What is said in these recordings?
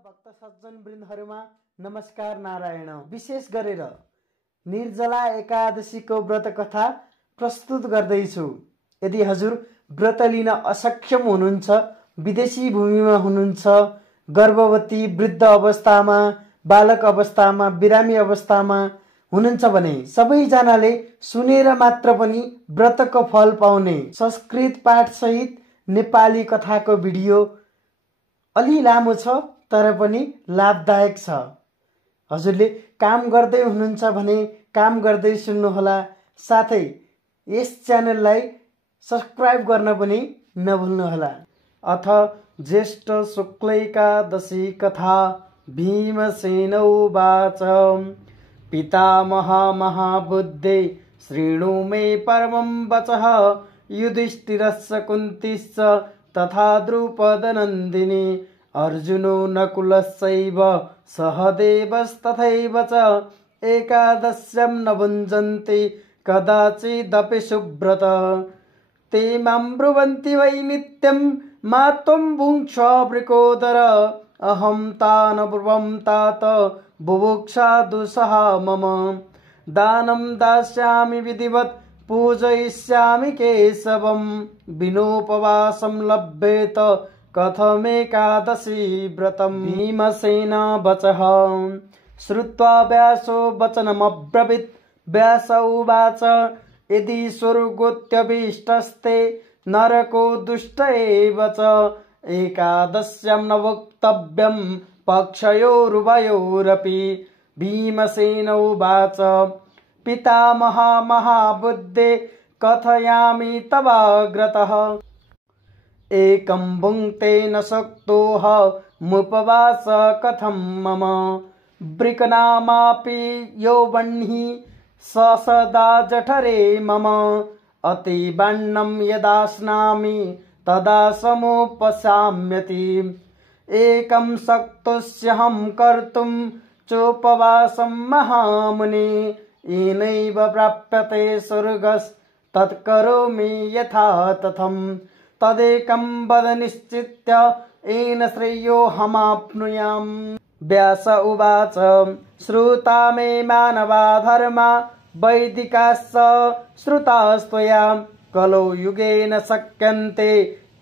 भक्त सज्जन वृन्दहरुमा नमस्कार नारायण। विशेष गरेर निर्जला एकादशीको व्रत कथा प्रस्तुत गर्दैछु। यदि हजुर व्रत लिन असक्षम हुनुहुन्छ, विदेशी भूमिमा हुनुहुन्छ, गर्भवती, वृद्ध अवस्थामा, बालक अवस्थामा, बिरामी अवस्थामा हुनुहुन्छ भने सबैजनाले सुनेर मात्र पनि व्रतको फल पाउने संस्कृत पाठ सहित नेपाली कथाको भिडियो अलि लामो छ तर पनि लाभदायक छ। हजुरले काम गर्दै हुनुहुन्छ भने काम गर्दै सुन्नुहोला, साथै यस च्यानललाई सब्स्क्राइब गर्न पनि नभुल्नुहोला। अथ ज्येष्ठ शुक्ल एकादशी कथा। भीमसेन उवाच पितामह महाबुद्धे शृणु मे परमं वचः युधिष्ठिरस्य कुन्तीश्च तथा द्रुपदनन्दिनी अर्जुनो नकुलश्चैव सहदेवस्तथैव च एकादश्यां न भुञ्जन्ति कदाचिदपि सुव्रत ते मां ब्रुवन्ति वै नित्यं मा त्वं भुङ्क्ष वृकोदर अहं तान् ब्रुवं तात बुभुक्षा दुःसहा मम दानं दास्यामि विधिवत् पूजयिष्यामि केशवं विनोपवासं लभ्येत कथमेकादशी व्रतम्। भीमसेन वचः श्रुत्वा व्यासो वचनमब्रवीत्। व्यास उवाच यदि स्वर्गोऽत्यभीष्टस्ते नरको दुष्ट एव च एकादश्यां न वक्तव्यं पक्षयोरुभयोरपि। भीमसेन उवाच पितामह महाबुद्धे कथयामि तवाग्रतः एकं भुङ्क्ते न शक्तोऽहमुपवास कथं मम वृकनामापि यौवह्नि स सदा जठरे मम अतिबान्नं यदा स्नामि तदा समुपशाम्यति एकं शक्तोऽस्यहं कर्तुं चोपवासं महामुनि येनैव प्राप्यते स्वर्गस्तत्करोमि यथा तथं तदेकं वद निश्चित्य येन श्रेयोऽहमाप्नुयाम्। व्यास उवाच श्रुता मे मानवा धर्मा वैदिकाश्च श्रुतास्त्वया कलौ युगेन शक्यन्ते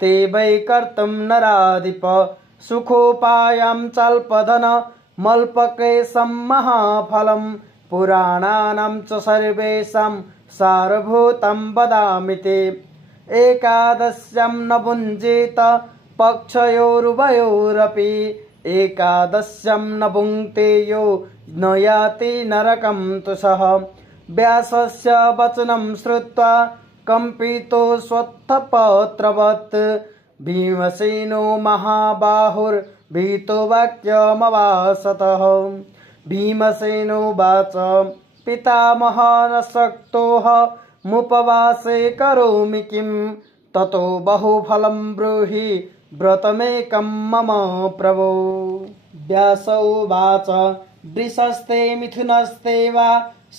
ते वै कर्तुं नराधिप सुखोपायं चाल्पधन मल्पक्लेशं महाफलं पुराणानां च सर्वेषां सारभूतं वदामि ते एकादश्यां न भुञ्जेत पक्षयोरुभयोरपि एकादश्यां न भुङ्क्ते यो न याति नरकं तुषः। व्यासस्य वचनं श्रुत्वा कम्पितो स्वत्थपत्रवत् भीमसेनो महाबाहुर्भीतो वाक्यमवासतः। भीमसेनोवाच पितामह न शक्तोऽहमुपवासे करोमि किं ततो बहुफलं ब्रूहि व्रतमेकं मम प्रभो। व्यास उवाच वृषस्ते मिथुनस्ते वा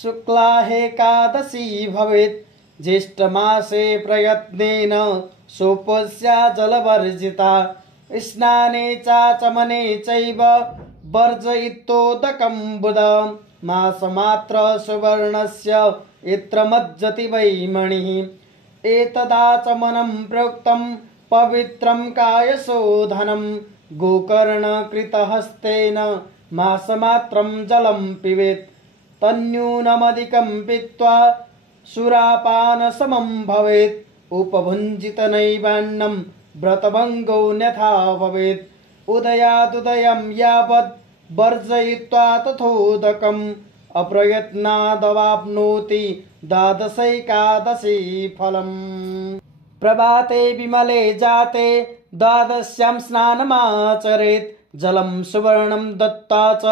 शुक्ला एकादशी भवेत् ज्येष्ठमासे प्रयत्नेन सोपस्या जलवर्जिता स्नाने चाचमने चैव वर्जयितोदकं बुध मासमात्र सुवर्णस्य यत्र मज्जति वै मणिः एतदाचमनं प्रोक्तं पवित्रं कायशोधनं गोकर्णकृतहस्तेन मासमात्रं जलं पिबेत् तन्यूनमधिकं पीत्वा सुरापानसमं भवेत् उपभुञ्जितनैवान्नं व्रतभङ्गो न्यथा भवेत् उदयादुदयं यावत् वर्जयित्वा तथोदकम् अप्रयत्नादवाप्नोति द्वादशैकादशी फलम्। प्रभाते विमले जाते द्वादश्यां स्नानमाचरेत् जलं सुवर्णं दत्त्वा च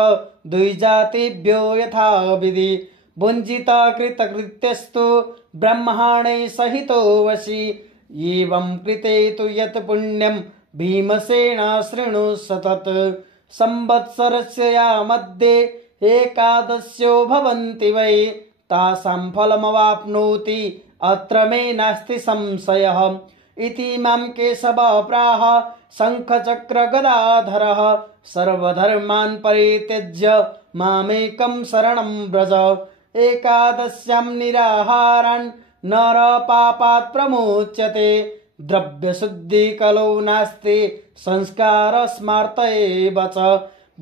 द्विजातिभ्यो यथाविधि भुञ्जिता कृतकृत्यस्तु ब्रह्माणे सहितो वशी एवं कृते तु यत् पुण्यं भीमसेन शृणु सतत् संवत्सरस्य या मध्ये एकादश्यो भवन्ति वै तासां फलमवाप्नोति अत्र मे नास्ति संशयः इति मां केशव प्राह शङ्खचक्रगदाधरः सर्वधर्मान् परित्यज्य मामेकं शरणं व्रज एकादश्यां निराहारान् नरपापात् प्रमुच्यते द्रव्यशुद्धिकलौ नास्ति संस्कारस्मार्त एव च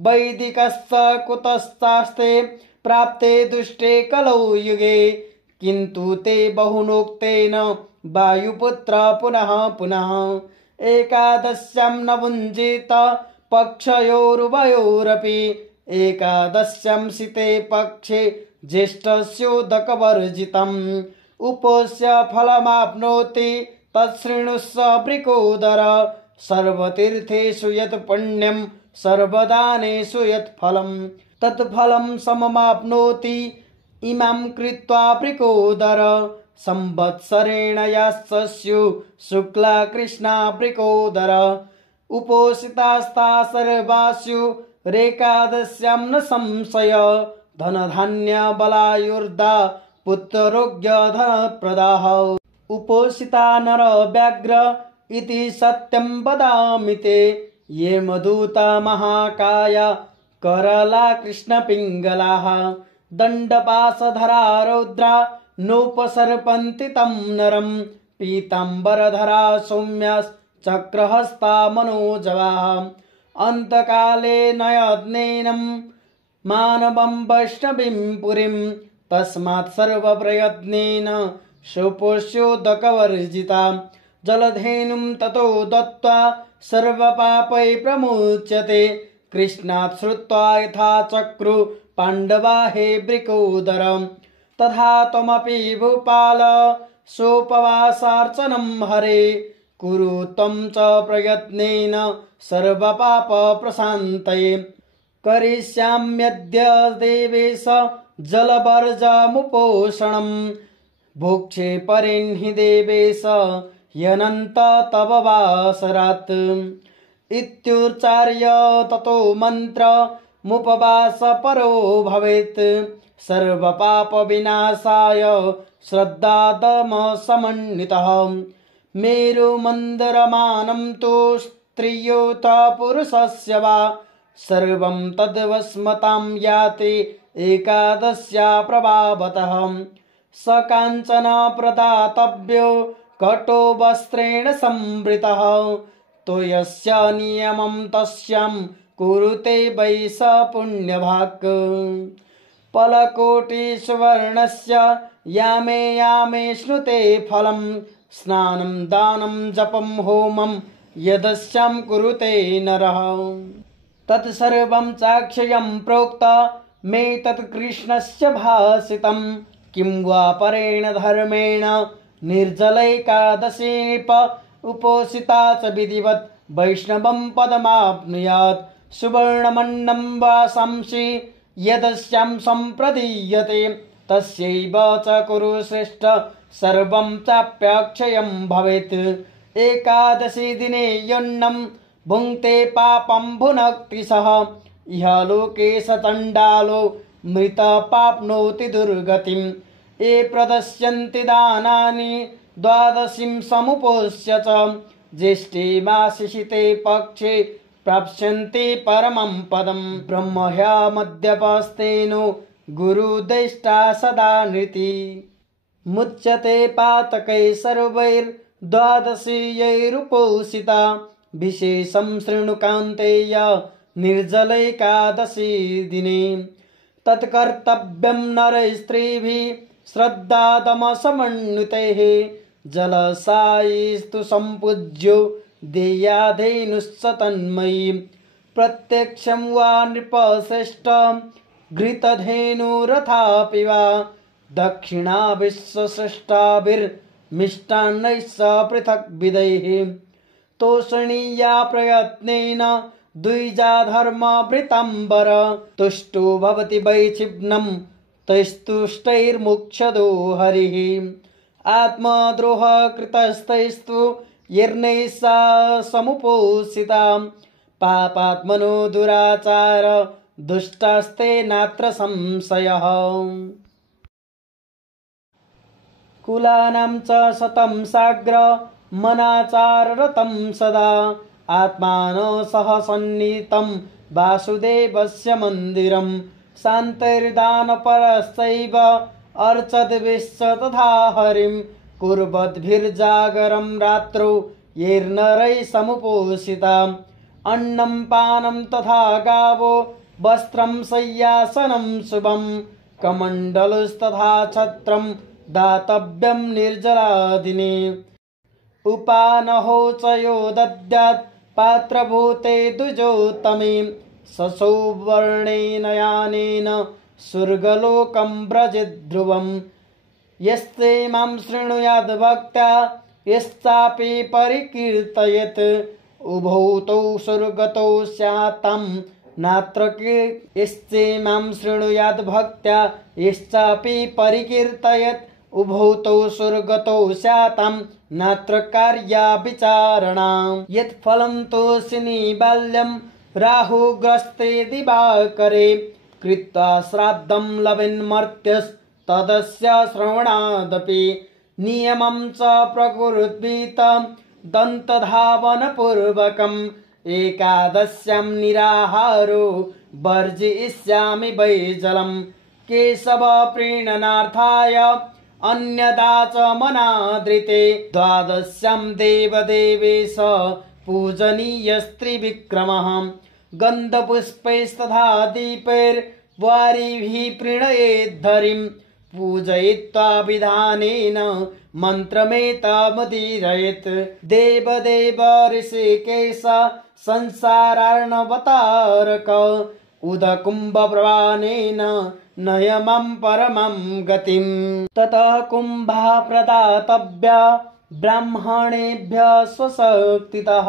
वैदिकश्च कुतश्चास्ते प्राप्ते दुष्टे कलौ युगे किन्तु ते बहुनोक्तेन वायुपुत्र पुनः पुनः एकादश्यां न भुञ्जीत पक्षयोरुभयोरपि एकादश्यां शीते पक्षे ज्येष्ठस्योदकवर्जितम् उपोष्य फलमाप्नोति तच्छृणुस्व वृकोदर सर्वतीर्थेषु यत् पुण्यं सर्वदानेषु यत् फलं तत् फलं सममाप्नोति इमां कृत्वा वृकोदर संवत्सरेण याश्च स्युः शुक्ला कृष्णा वृकोदर उपोषितास्ता सर्वासु रेकादश्यां न संशय धनधान्य बलायुर्दा पुत्ररोग्यधनप्रदाः उपोषिता नर व्याघ्र इति सत्यं वदामि ते ये मधुता महाकाया करला कृष्णपिङ्गलाः दण्डपाशधरा रौद्रा नोपसर्पन्ति तं नरं पीताम्बरधरा सौम्याश्चक्रहस्ता मनोजवाः अन्तकाले नयज्ञेनं मानवं वैष्णवीं पुरीं तस्मात् सर्वप्रयत्नेन सुपोष्योदकवर्जिता जलधेनुं ततो दत्त्वा सर्वपापै प्रमुच्यते कृष्णात् श्रुत्वा यथा चक्रु पाण्डवा हे वृकोदर तथा त्वमपि भूपाल सोपवासार्चनं हरे कुरु त्वं च प्रयत्नेन सर्वपापप्रशान्तये करिष्याम्यद्य देवेश जलवर्जमुपोषणं भोक्षे परेन्हि देवेश यनन्त तव वासरात् इत्युच्चार्य ततो मन्त्र मुपवास परो भवेत् सर्वपापविनाशाय श्रद्धादमसमन्वितः मेरुमन्दरमानं तु स्त्रियोत पुरुषस्य वा सर्वं तद्वस्मतां याति एकादश्या प्रभावतः स काञ्चन प्रदातव्यो कटो वस्त्रेण संवृतः तोयस्य नियमं तस्यां कुरुते वै स पुण्यभाक् फलकोटिसुवर्णस्य यामे यामे श्नुते फलं स्नानं दानं जपं होमं यदस्यां कुरुते नरः तत्सर्वं चाक्षयं प्रोक्त मे तत्कृष्णस्य भासितं किं वा परेण धर्मेण निर्जलैकादशी नृप उपोषिता च विधिवत् वैष्णवं पदमाप्नुयात् सुवर्णमन्नं वा शंसि यदस्यां सम्प्रदीयते तस्यैव च कुरु श्रेष्ठ सर्वं चाप्यक्षयं भवेत् एकादशी दिने यन्नं भुङ्क्ते पापं भुनक्ति सः इह लोके स चण्डालो मृतपाप्नोति दुर्गतिं ये प्रदस्यन्ति दानानि द्वादशीं समुपोष्य च ज्येष्ठे मासि शीते पक्षे प्राप्स्यन्ति परमं पदं ब्रह्मह्या मद्यपस्तेनो गुरुदेष्टा सदा नृति मुच्यते पातकै सर्वैर्द्वादशीयैरुपोषिता विशेषं शृणुकान्तेय निर्जलैकादशी दिने तत्कर्तव्यं नरस्त्रीभिः श्रद्धादमसमन्वितैः जलसायिस्तु सम्पूज्यो देयाधेनुश्च तन्मयी प्रत्यक्षं वा नृपश्रेष्ठ घृतधेनुरथापि वा दक्षिणा विश्वश्रेष्ठाभिर्मिष्टान्नैः स पृथक् विदैः तोषणीया प्रयत्नेन द्विजा धर्मभृताम्बर तुष्टो भवति वैचिह्नं तैस्तुष्टैर्मुक्षदो हरिः आत्मद्रोह कृतस्तैस्तु यर्नैः सा समुपोषिता पापात्मनो दुराचार दुष्टास्ते नात्र संशयः कुलानां च शतं साग्र मनाचाररतं सदा आत्मानो सह सन्नीतं वासुदेवस्य मन्दिरं शान्तिर्दानपरश्चैव अर्चद्भिश्च तथा हरिं कुर्वद्भिर्जागरं रात्रौ यैर्नरैः समुपोषिता अन्नं पानं तथा गावो वस्त्रं शय्यासनं शुभं कमण्डलुस्तथा छत्रं दातव्यं निर्जलादिने उपानहो च यो दद्यात् पात्रभूते द्विजोत्तमे ससौवर्णेन यानेन स्वर्गलोकं व्रजेद्ध्रुवम् यस्ते मां शृणुयाद् भक्त्या यश्चापि परिकीर्तयेत् उभौ तौ स्वर्गतौ स्यातां नात्र यश्चे मां शृणुयाद् भक्त्या यश्चापि परिकीर्तयेत् उभौ तौ स्वर्गतौ स्यातां नात्र कार्या विचारणा यत् फलं तोषिणी बाल्यं राहुग्रस्ते दिवाकरे कृत्वा श्राद्धं लवेन्मर्त्यस्तदस्य श्रवणादपि नियमं च प्रकुर्वीत दन्तधावनपूर्वकम् एकादश्यां निराहारो वर्जयिष्यामि वै जलं केशव प्रीणनार्थाय अन्यदा च मनादृते द्वादश्यां देवदेवेश पूजनीयस्त्रिविक्रमः गन्धपुष्पैस्तथा दीपैर्वारिभिः प्रीणयेद्धरिं पूजयित्वा विधानेन मन्त्रमेतामदीरयेत् देवदेव ऋषिकेश संसारार्णवतारक उदकुम्भप्रवानेन नयमं परमं गतिं ततः कुम्भः प्रदातव्या ब्राह्मणेभ्यः स्वशक्तितः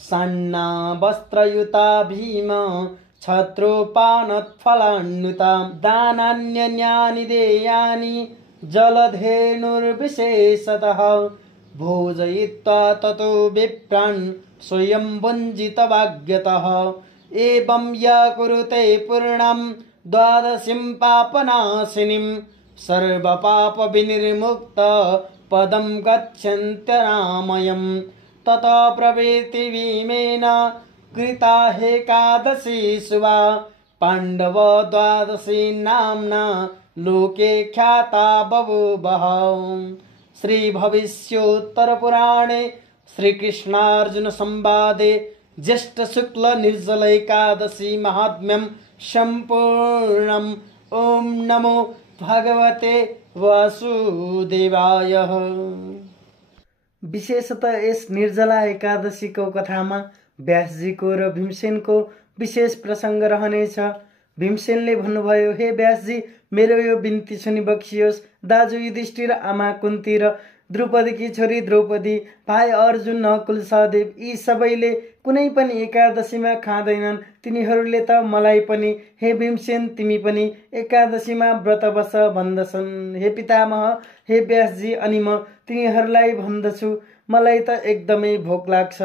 सन्ना वस्त्रयुता भीम छत्रोपानत्फलान्विता दानान्यन्यानि देयानि जलधेनुर्विशेषतः भोजयित्वा ततो विप्रान् स्वयं वञ्जितभाग्यतः एवं य कुरुते पूर्णं द्वादशीं पापनाशिनीं सर्वपापविनिर्मुक्त पदं गच्छन्त्यनामयम् ततः प्रभृति भीमेन कृता हेकादशी शुभा पाण्डव द्वादशी नाम्ना लोके ख्याता बभूवः श्रीभविष्योत्तरपुराणे श्रीकृष्णार्जुन संवादे ज्येष्ठ शुक्ल निर्जल एकादशी महात्म्यं संपूर्णम्। ओम नमो भगवते वासुदेवाय। विशेषतः यस निर्जला एकादशीको कथामा व्यासजीको र भीमसेनको विशेष प्रसंग रहनेछ। भीमसेनले भन्नुभयो, हे व्यासजी, मेरो यो बिन्ती सुनि बक्सियोस्। दाजु युधिष्ठिर, आमा कुन्ती र द्रौपदीकी छोरी द्रौपदी, भाइ अर्जुन, नकुल, सहदेव यी सबैले कुनै पनि एकादशीमा खाँदैनन्। तिनीहरूले त मलाई पनि, हे भीमसेन तिमी पनि एकादशीमा व्रत बस भन्दछन्। हे पितामह, हे व्यासजी, अनि म तिनीहरूलाई भन्दछु, मलाई त एकदमै भोक लाग्छ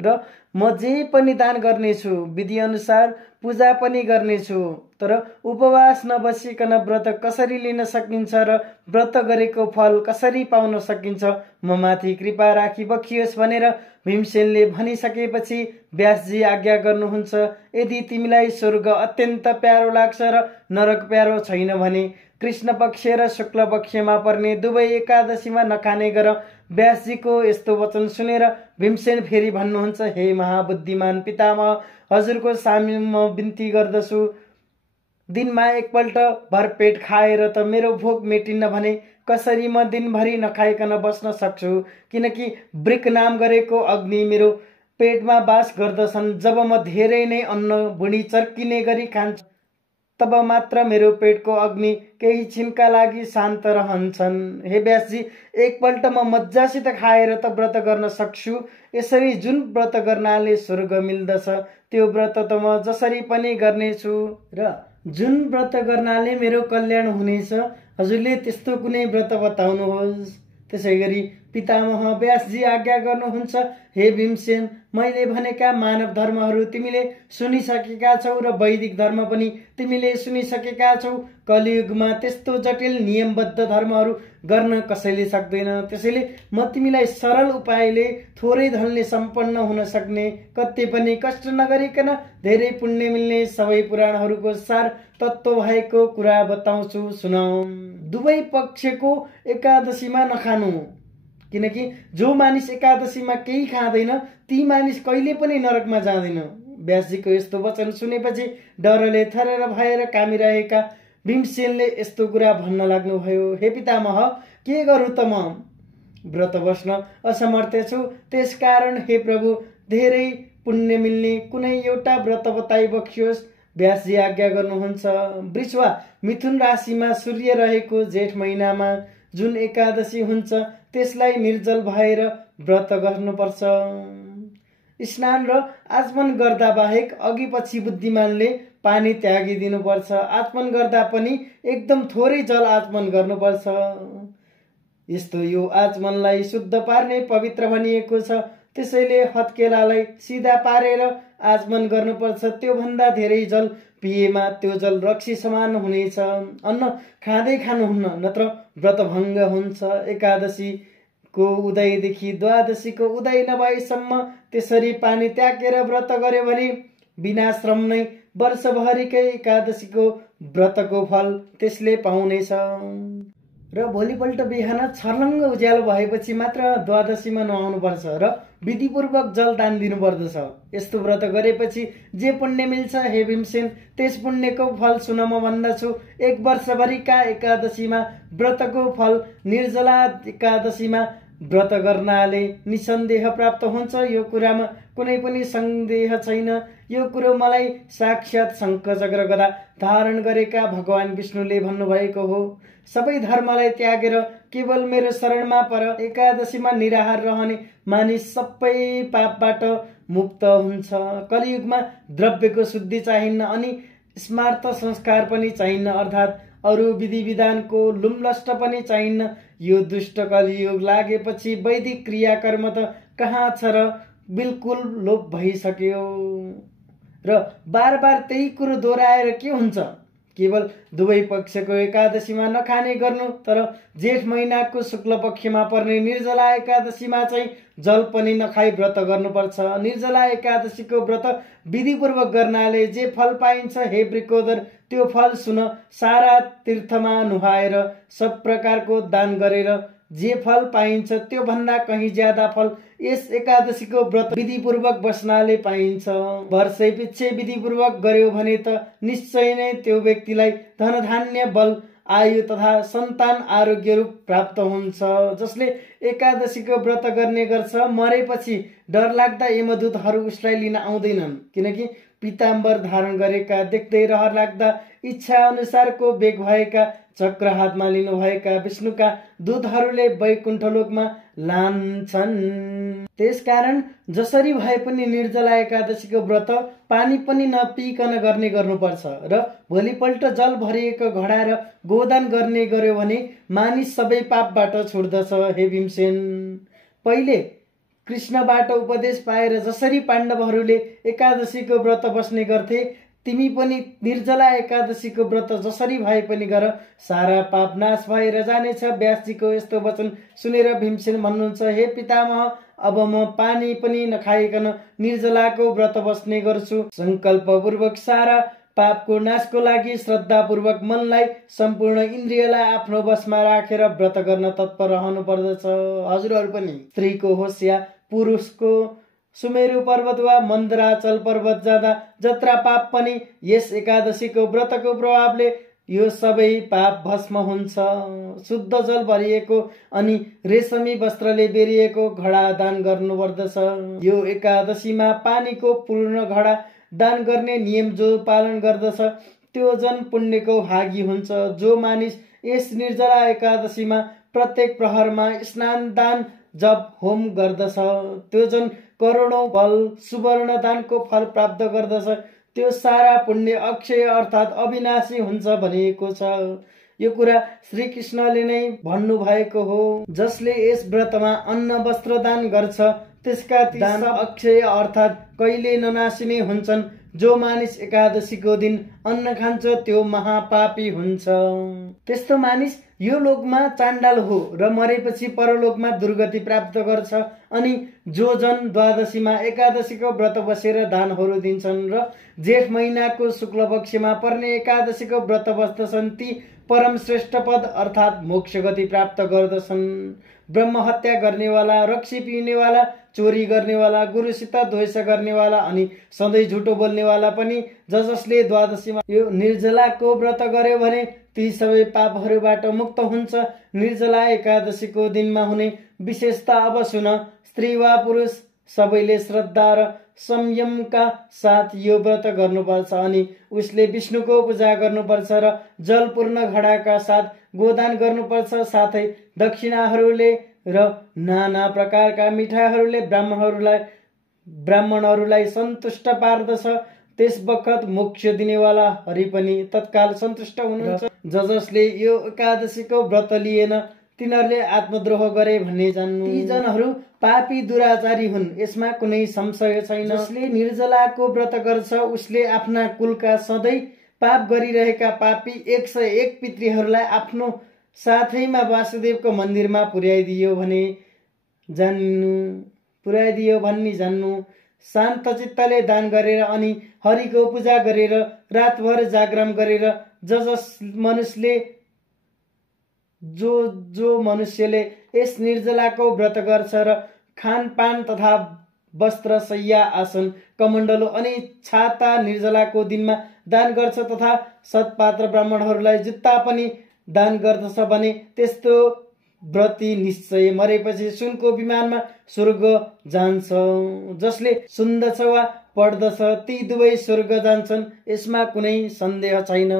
र म जे पनि दान गर्नेछु, विधि अनुसार पूजा पनि गर्नेछु। तर उपवास नबसिकन व्रत कसरी लिन सकिन्छ र व्रत गरेको फल कसरी पाउन सकिन्छ, म माथि कृपा राखी बखियोस् भनेर भीमसेनले भनिसकेपछि व्यासजी आज्ञा गर्नुहुन्छ, यदि तिमीलाई स्वर्ग अत्यन्त प्यारो लाग्छ र नरक प्यारो छैन भने कृष्ण पक्ष र शुक्ल पक्षमा पर्ने दुवै एकादशीमा नखाने गर। व्यासजीको यस्तो वचन सुनेर भीमसेन फेरि भन्नुहुन्छ, हे महाबुद्धिमान पितामह, हजुरको सामी म बिन्ती गर्दछु, दिनमा एकपल्ट भरपेट खाएर त मेरो भोक मेटिन्न भने कसरी म दिनभरि नखाइकन बस्न सक्छु? किनकि वृक नाम गरेको अग्नि मेरो पेटमा बास गर्दछन्। जब म धेरै नै अन्न बुढी चर्किने गरी खान्छु तब मात्र मेरो पेटको अग्नि केही छिनका लागि शान्त रहन्छन्। हे व्यासजी, एकपल्ट म मज्जासित खाएर त व्रत गर्न सक्छु। यसरी जुन व्रत गर्नाले स्वर्ग मिल्दछ त्यो व्रत त म जसरी पनि गर्नेछु र जुन व्रत गर्नाले मेरो कल्याण हुनेछ, हजुरले त्यस्तो कुनै व्रत बताउनुहोस्। त्यसै गरी पितामह व्यासजी आज्ञा गर्नुहुन्छ, हे भीमसेन, मैले भनेका मानव धर्महरू तिमीले सुनिसकेका छौ र वैदिक धर्म पनि तिमीले सुनिसकेका छौ। कलियुगमा त्यस्तो जटिल नियमबद्ध धर्महरू गर्न कसैले सक्दैन। त्यसैले म तिमीलाई सरल उपायले थोरै धनले सम्पन्न हुन सक्ने, कति पनि कष्ट नगरिकन धेरै पुण्य मिल्ने सबै पुराणहरूको सार तत्त्व भएको कुरा बताउँछु, सुनाऊ। दुवै पक्षको एकादशीमा नखानु, किनकि जो मानिस एकादशीमा केही खाँदैन ती मानिस कहिले पनि नरकमा जाँदैन। व्यासजीको यस्तो वचन सुनेपछि डरले थरेर भएर कामिरहेका भीमसेनले यस्तो कुरा भन्न लाग्नुभयो, हे पितामह, के गरौँ त, म व्रत बस्न असमर्थ छु। त्यसकारण हे प्रभु, धेरै पुण्य मिल्ने कुनै एउटा व्रत बताइ बक्सियोस्। व्यासजी आज्ञा गर्नुहुन्छ, वृष वा मिथुन राशिमा सूर्य रहेको जेठ महिनामा जुन एकादशी हुन्छ त्यसलाई निर्जल भएर व्रत गर्नुपर्छ। स्नान र आचमन गर्दा बाहेक अघि पछि बुद्धिमानले पानी त्यागिदिनुपर्छ। आचमन गर्दा पनि एकदम थोरै जल आचमन गर्नुपर्छ। यस्तो यो आचमनलाई शुद्ध पार्ने पवित्र भनिएको छ। त्यसैले हत्केलालाई सिधा पारेर आचमन गर्नुपर्छ। त्यो भन्दा धेरै जल पिएमा त्यो जल रक्सी समान हुनेछ। अन्न खाँदै खानुहुन्न, नत्र व्रत भङ्ग हुन्छ। एकादशीको उदयदेखि द्वादशीको उदय नभएसम्म त्यसरी पानी त्यागेर व्रत गर्यो भने बिना श्रम नै वर्षभरिकै एकादशीको व्रतको फल त्यसले पाउनेछ। र भोलिपल्ट बिहान छर्लङ्ग उज्यालो भएपछि मात्र द्वादशीमा नुहाउनुपर्छ र विधिपूर्वक जल दान दिनुपर्दछ। यस्तो व्रत गरेपछि जे पुण्य मिल्छ हे भीमसेन, त्यस पुण्यको फल सुन म भन्दछु। एक वर्षभरिका एकादशीमा व्रतको फल निर्जला एकादशीमा व्रत गर्नाले निसन्देह प्राप्त हुन्छ। यो कुरामा कुनै पनि सन्देह छैन। यो कुरो मलाई साक्षात् शङ्ख चक्र गदा धारण गरेका भगवान विष्णुले भन्नुभएको हो। सबै धर्मलाई त्यागेर केवल मेरो शरणमा पर। एकादशीमा निराहार रहने मानिस सबै पापबाट मुक्त हुन्छ। कलियुगमा द्रव्यको शुद्धि चाहिन्न अनि स्मार्त संस्कार पनि चाहिन्न, अर्थात् अरू विधि विधानको लुमलष्ट पनि चाहिन्न। यो दुष्ट कलियुग लागेपछि वैदिक क्रियाकर्म त कहाँ छ र बिल्कुल लोप भइसक्यो। र बार बार त्यही कुरो दोहोऱ्याएर के हुन्छ? केवल दुवै पक्षको एकादशीमा नखाने गर्नु, तर जेठ महिनाको शुक्ल पक्षमा पर्ने निर्जला एकादशीमा चाहिँ जल पनि नखाई व्रत गर्नुपर्छ। निर्जला एकादशीको व्रत विधिपूर्वक गर्नाले जे फल पाइन्छ हे वृकोदर, त्यो फल सुन। सारा तीर्थमा नुहाएर सब प्रकारको दान गरेर जे फल पाइन्छ त्यो भन्दा कहीं ज्यादा फल यस एकादशीको व्रत विधिपूर्वक बस्नाले पाइन्छ। वर्षै पछि विधिपूर्वक गर्यो भने त निश्चय नै त्यो व्यक्तिलाई धनधान्य, बल, आयु तथा सन्तान आरोग्य रूप प्राप्त हुन्छ। जसले एकादशीको व्रत गर्ने गर्छ, मरेपछि डर लाग्दा यमदूतहरू उसलाई लिन आउँदैनन्, किनकि पीताम्बर धारण गरेका, देख्दै रहर लाग्दा इच्छा अनुसारको वेग भएका, चक्र हातमा लिनुभएका विष्णुका दूतहरूले वैकुण्ठ लोकमा लान्छन्। त्यसकारण जसरी भए पनि निर्जला एकादशीको व्रत पानी पनि नपिकन गर्नुपर्छ र भोलिपल्ट जल भरिएको घडा र गोदान गर्ने गर्यो भने मानिस सबै पापबाट छुट्दछ। हे भीमसेन, पहिले कृष्णबाट उपदेश पाएर जसरी पाण्डवहरूले एकादशीको व्रत बस्ने गर्थे, तिमी पनि निर्जला एकादशीको व्रत जसरी भए पनि गर, सारा पाप नाश भएर जानेछ। व्यासजीको यस्तो वचन सुनेर भीमसेन भन्नुहुन्छ, हे पितामह, अब म पानी पनि नखाइकन निर्जलाको व्रत बस्ने गर्छु। संकल्पपूर्वक सारा पापको नाशको लागि श्रद्धापूर्वक मनलाई, सम्पूर्ण इन्द्रियलाई आफ्नो वशमा राखेर व्रत गर्न तत्पर रहनु पर्दछ। हजुरहरू पनि स्त्रीको होस् या पुरुषको सुमेरु पर्वत वा मन्दराचल पर्वत जाँदा जत्रा पाप पनि यस एकादशीको व्रतको प्रभावले यो सबै पाप भस्म हुन्छ। शुद्ध जल भरिएको अनि रेशमी वस्त्रले बेरिएको घडा दान गर्नुपर्दछ। यो एकादशीमा पानीको पूर्ण घडा दान गर्ने नियम जो पालन गर्दछ त्यो जन पुण्यको भागी हुन्छ। जो मानिस यस निर्जला एकादशीमा प्रत्येक प्रहरमा स्नान, दान, जप, होम गर्दछ त्यो जन करोडौं बल सुवर्ण दानको फल प्राप्त गर्दछ। त्यो सारा पुण्य अक्षय अर्थात् अविनाशी हुन्छ भनिएको छ। यो कुरा श्रीकृष्णले नै भन्नुभएको हो। जसले यस व्रतमा अन्न वस्त्र दान गर्छ त्यसका दान अक्षय अर्थात् कहिले ननासिने हुन्छन्। जो मानिस एकादशीको दिन अन्न खान्छ त्यो महापापी हुन्छ। त्यस्तो मानिस यो लोकमा चाण्डाल हो र मरेपछि परलोकमा दुर्गति प्राप्त गर्छ। अनि जो जन द्वादशीमा एकादशीको व्रत बसेर दानहरू दिन्छन् र जेठ महिनाको शुक्ल पक्षमा पर्ने एकादशीको व्रत बस्दछन् ती परम श्रेष्ठ पद अर्थात् मोक्ष गति प्राप्त गर्दछन्। ब्रह्म हत्या गर्नेवाला, रक्सी पिउनेवाला, चोरी गर्नेवाला, गुरुसित द्वेष गर्नेवाला अनि सधैँ झुटो बोल्नेवाला पनि जसले द्वादशीमा यो निर्जलाको व्रत गर्यो भने ती सबै पापहरूबाट मुक्त हुन्छ। निर्जला एकादशीको दिनमा हुने विशेषता अब सुन। स्त्री वा पुरुष सबैले श्रद्धा र संयमका साथ यो व्रत गर्नुपर्छ अनि उसले विष्णुको पूजा गर्नुपर्छ र जलपूर्ण घडाका साथ गोदान गर्नुपर्छ। साथै दक्षिणाहरूले र नाना प्रकारका मिठाईहरूले ब्राह्मणहरूलाई सन्तुष्ट पार्दछ। त्यस बखत मोक्ष दिनेवाला हरि पनि तत्काल सन्तुष्ट हुनुहुन्छ। जसले यो एकादशीको व्रत लिएन तिनीहरूले आत्मद्रोह गरे भन्ने जान्नु। ती जनहरू पापी दुराचारी हुन्, यसमा कुनै संशय छैन। जसले निर्जलाको व्रत गर्छ उसले आफ्ना कुलका सधैँ पाप गरिरहेका पापी 101 पितृहरूलाई आफ्नो साथैमा वासुदेवको मन्दिरमा पुर्याइदियो भन्ने जान्नु। शान्त चित्तले दान गरेर अनि हरिको पूजा गरेर रातभर जागरण गरेर जो मनुष्यले यस निर्जलाको व्रत गर्छ र खानपान तथा वस्त्र, शय्या, आसन, कमण्डलो अनि छाता निर्जलाको दिनमा दान गर्छ तथा सत्पात्र ब्राह्मणहरूलाई जुत्ता पनि दान गर्दछ भने त्यस्तो व्रती निश्चय मरेपछि सुनको विमानमा स्वर्ग जान्छ। जसले सुन्दछ वा पढ्दछ ती दुवै स्वर्ग जान्छन्, यसमा कुनै सन्देह छैन।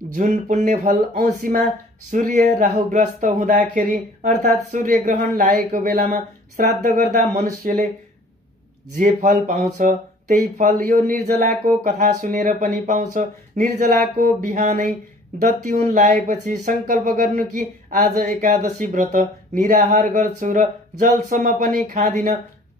जुन पुण्यफल औँसीमा सूर्य राहुग्रस्त हुँदाखेरि अर्थात् सूर्य ग्रहण लागेको बेलामा श्राद्ध गर्दा मनुष्यले जे फल पाउँछ त्यही फल यो निर्जलाको कथा सुनेर पनि पाउँछ। निर्जलाको बिहानै दत्युन लाएपछि संकल्प गर्नु कि आज एकादशी व्रत निराहार गर्छु र जलसम्म पनि खाँदिन।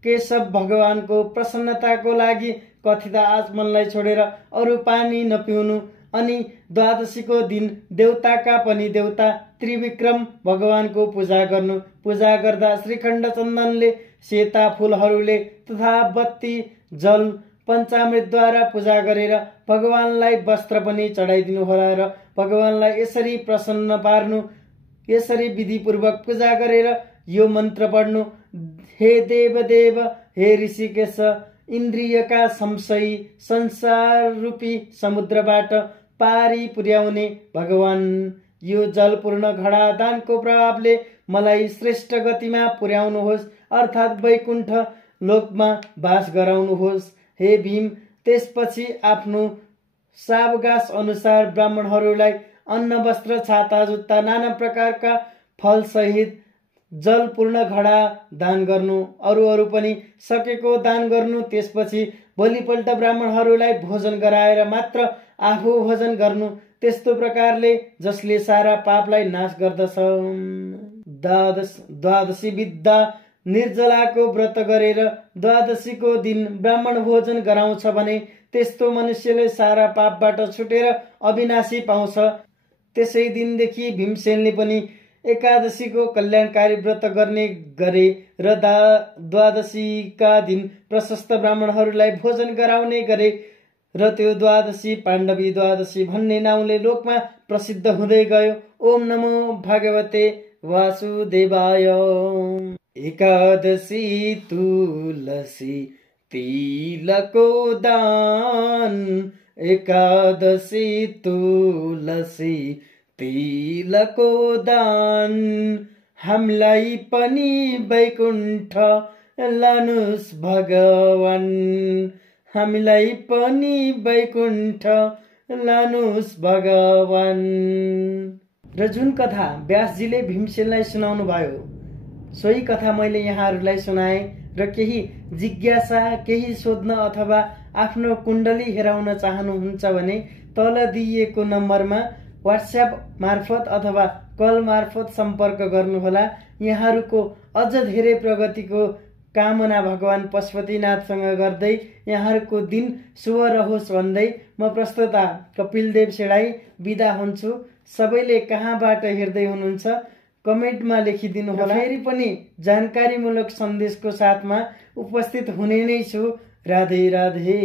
केशव भगवानको प्रसन्नताको लागि कथित आचमनलाई छोडेर अरू पानी नपिउनु। अनि द्वादशीको दिन देवताका पनि देवता त्रिविक्रम भगवानको पूजा गर्नु। पूजा गर्दा श्रीखण्ड चन्दनले, सेता फूलहरूले तथा बत्ती, जल, पञ्चामृतद्वारा पूजा गरेर भगवानलाई वस्त्र पनि चढाइदिनु होला र भगवानलाई यसरी प्रसन्न पार्नु। यसरी विधिपूर्वक पूजा गरेर यो मन्त्र पढ्नु। हे देवदेव, हे ऋषिकेश, इन्द्रियका संशयी संसार रूपी समुद्रबाट पारी पुर्याउने भगवान, यो जलपूर्ण घडा दानको प्रभावले मलाई श्रेष्ठ गतिमा पुर्याउनुहोस् अर्थात् वैकुण्ठ लोकमा वास गराउनुहोस्। हे भीम, त्यसपछि आफ्नो सावगास अनुसार ब्राह्मणहरूलाई अन्न, वस्त्र, छाता, जुत्ता, नाना प्रकारका फल सहित जलपूर्ण घडा दान गर्नु। अरू पनि सकेको दान गर्नु। त्यसपछि भोलिपल्ट ब्राह्मणहरूलाई भोजन गराएर मात्र आफू भोजन गर्नु। त्यस्तो प्रकारले जसले सारा पापलाई नाश गर्दछ। द्वादशी विद्या निर्जलाको व्रत गरेर द्वादशीको दिन ब्राह्मण भोजन गराउँछ भने त्यस्तो मनुष्यले सारा पापबाट छुटेर अविनाशी पाउँछ। त्यसै दिनदेखि भीमसेनले पनि एकादशीको कल्याणकारी व्रत गर्ने गरे र द्वादशीका दिन प्रशस्त ब्राह्मणहरूलाई भोजन गराउने गरे र त्यो द्वादशी पाण्डवी द्वादशी भन्ने नाउँले लोकमा प्रसिद्ध हुँदै गयो। ओम नमो भगवते वासुदेवाय। एकादशी तुलसी तिलको दान, एकादशी तुलसी तिलको दान, हामीलाई पनि वैकुण्ठ लानुस् भगवान, हामीलाई पनि वैकुण्ठ लानुस् भगवान। र जुन कथा व्यासजीले भीमसेनलाई सुनाउनु भयो सोही कथा मैले यहाँहरूलाई सुनाएँ। र केही जिज्ञासा, केही सोध्न अथवा आफ्नो कुण्डली हेराउन चाहनुहुन्छ भने तल दिइएको नम्बरमा व्हाट्सएप मार्फत अथवा कल मार्फत सम्पर्क गर्नुहोला। यहाँहरूको अझ धेरै प्रगतिको कामना भगवान पशुपतिनाथसँग गर्दै यहाँहरूको दिन शुभ रहोस् भन्दै म प्रस्तुता कपिलदेव सेडाई बिदा हुन्छु। सबैले कहाँबाट हेर्दै हुनुहुन्छ कमेन्टमा लेखिदिनु होला। फेरि पनि जानकारीमूलक सन्देशको साथमा उपस्थित हुने नै छु। राधे राधे।